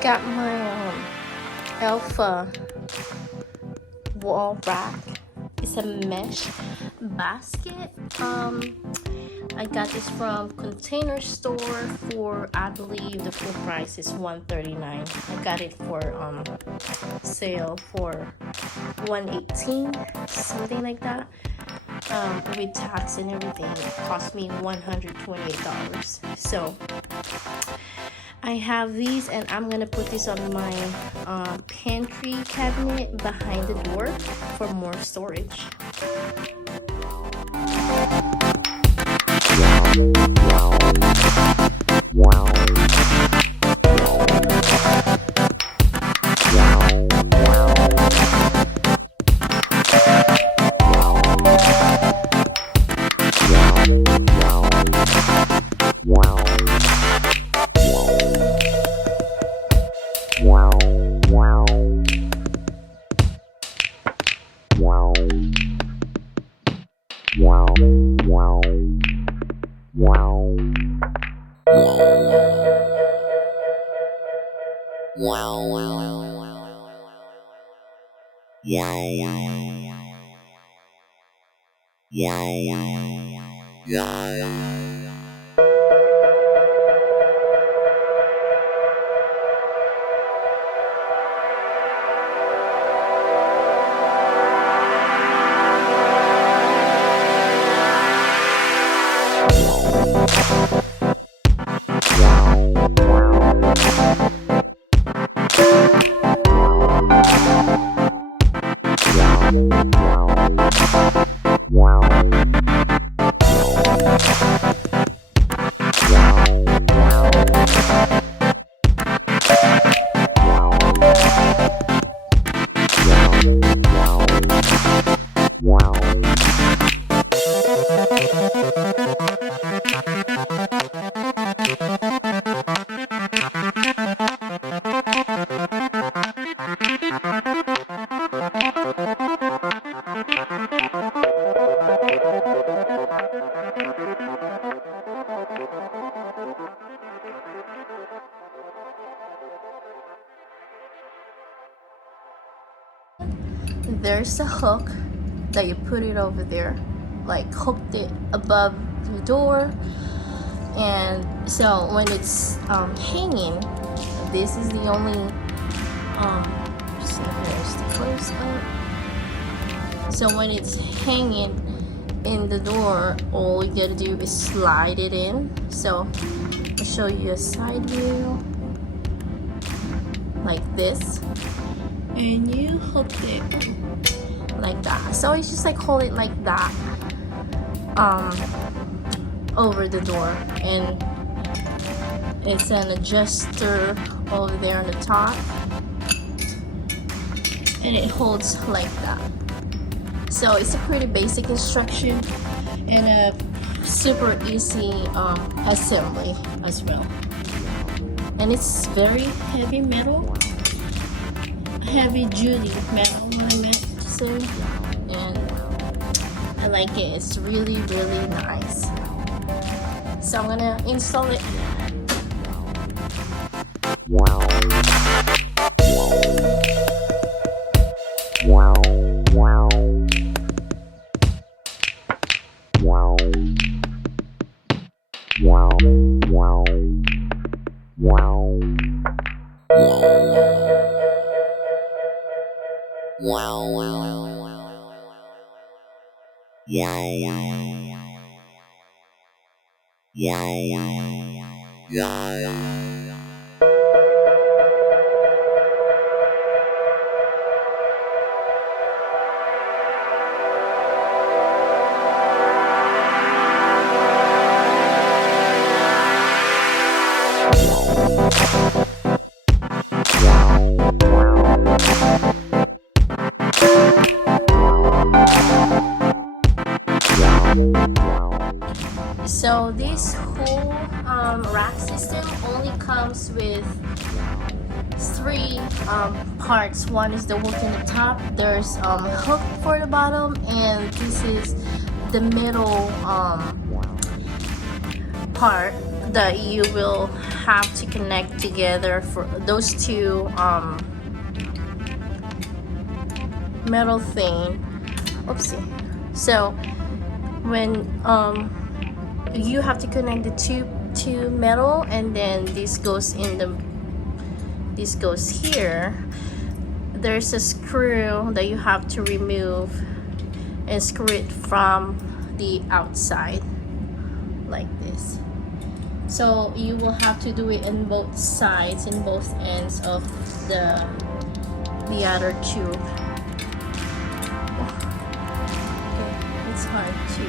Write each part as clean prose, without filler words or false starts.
got my Elfa wall rack. It's a mesh basket. I got this from Container Store for, I believe the full price is $139. I got it for sale for $118, something like that. With tax and everything, it cost me $128. So I have these, and I'm gonna put this on my pantry cabinet behind the door for more storage. There's a hook that you put it over there, like hooked it above the door, and so when it's hanging, this is the only so there's the close up. So when it's hanging in the door, all you gotta do is slide it in. So I'll show you a side view like this, and you hook it like that. So it's just like hold it like that over the door, and it's an adjuster over there on the top, and it holds like that. So it's a pretty basic instruction and a super easy assembly as well, and it's very heavy metal, heavy duty metal, I meant to say, and I like it. It's really nice. So I'm gonna install it. So this whole rack system only comes with three parts. One is the hook in the top, there's hook for the bottom, and this is the middle part that you will have to connect together for those two metal thing. Oopsie. So when you have to connect the two metal, and then this goes here. There's a screw that you have to remove and screw it from the outside like this. So you will have to do it in both sides, in both ends of the other tube. Okay, it's hard to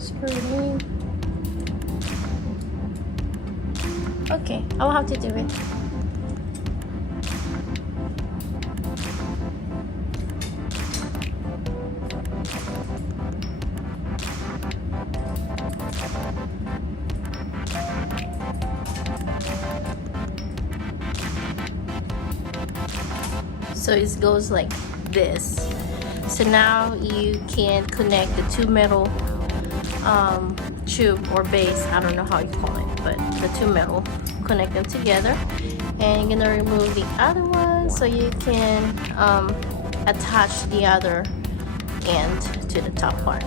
screw it in. Okay, I'll have to do it. So it goes like this. So now you can connect the two metal tube or base, I don't know how you call it, but the two metal, connect them together, and you're gonna remove the other one so you can attach the other end to the top part.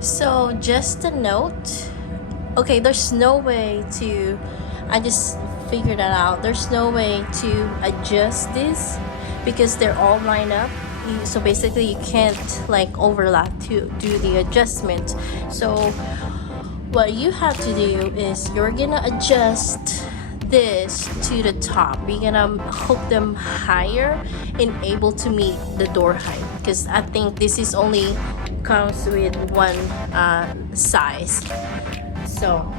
So just a note, okay, there's no way to, I just figured that out, there's no way to adjust this because they're all lined up. So basically you can't like overlap to do the adjustment. So what you have to do is you're gonna adjust this to the top. We're gonna hook them higher and able to meet the door height, because I think this is only comes with one size. So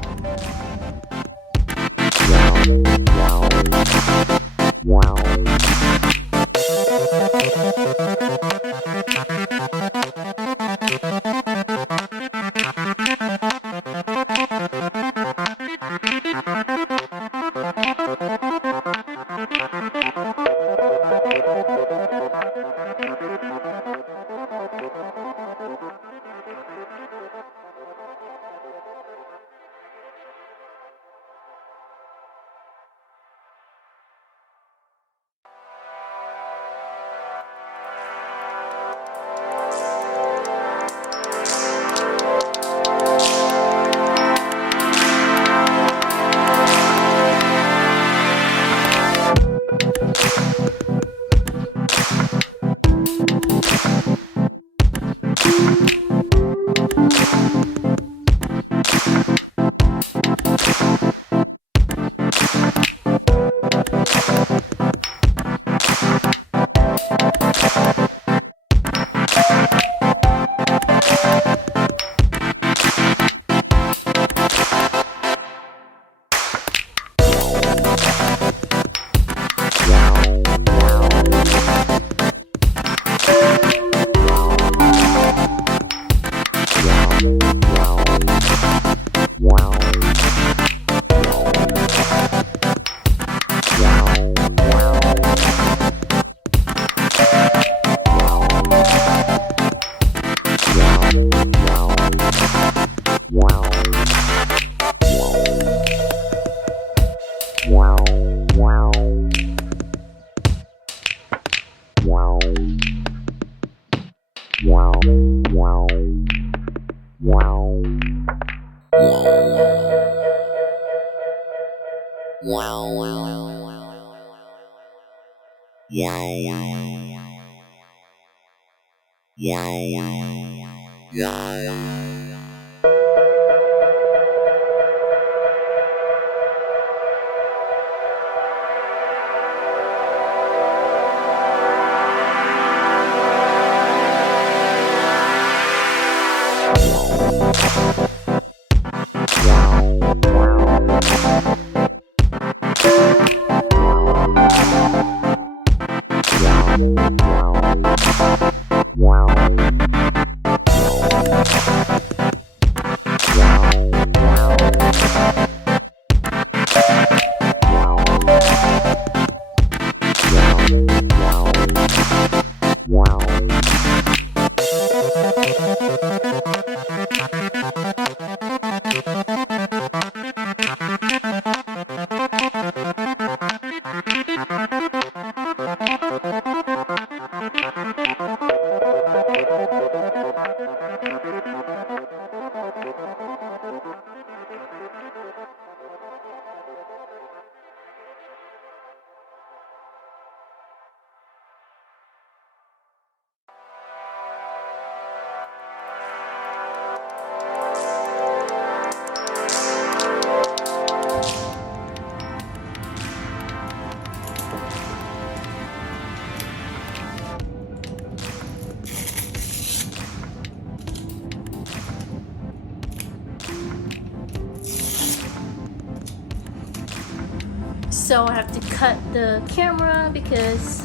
So I have to cut the camera because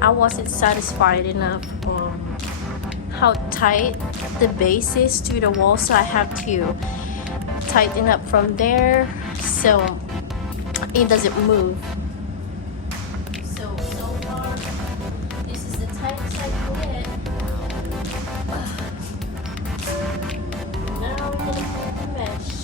I wasn't satisfied enough on how tight the base is to the wall, so I have to tighten up from there so it doesn't move. So far, this is the tightest I can get. Now I'm gonna cut the mesh.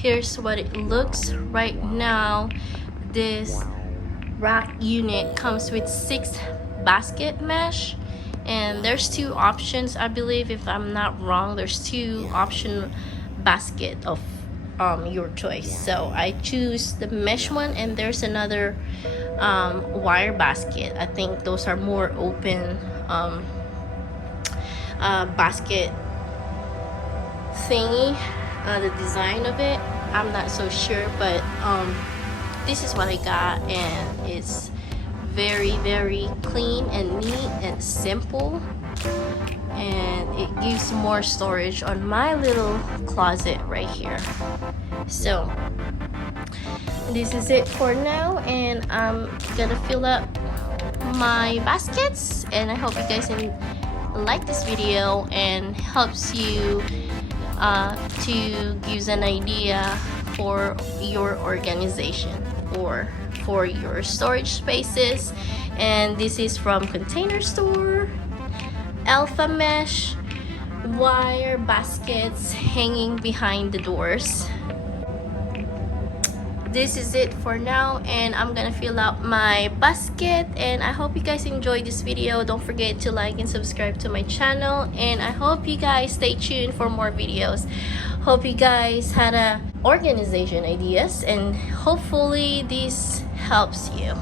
here's what it looks right now. This rack unit comes with 6 basket mesh, and there's 2 options, I believe, if I'm not wrong. There's 2 option basket of your choice. So I choose the mesh one, and there's another wire basket. I think those are more open basket thingy. The design of it, I'm not so sure, but this is what I got, and it's very, very clean and neat and simple, and it gives more storage on my little closet right here. So this is it for now, and I'm gonna fill up my baskets, and I hope you guys like this video and helps you to give an idea for your organization or for your storage spaces. And this is from Container Store. Elfa mesh wire baskets hanging behind the doors. This is it for now, and I'm gonna fill out my basket, and I hope you guys enjoyed this video. Don't forget to like and subscribe to my channel, and I hope you guys stay tuned for more videos. Hope you guys had organization ideas, and hopefully this helps you.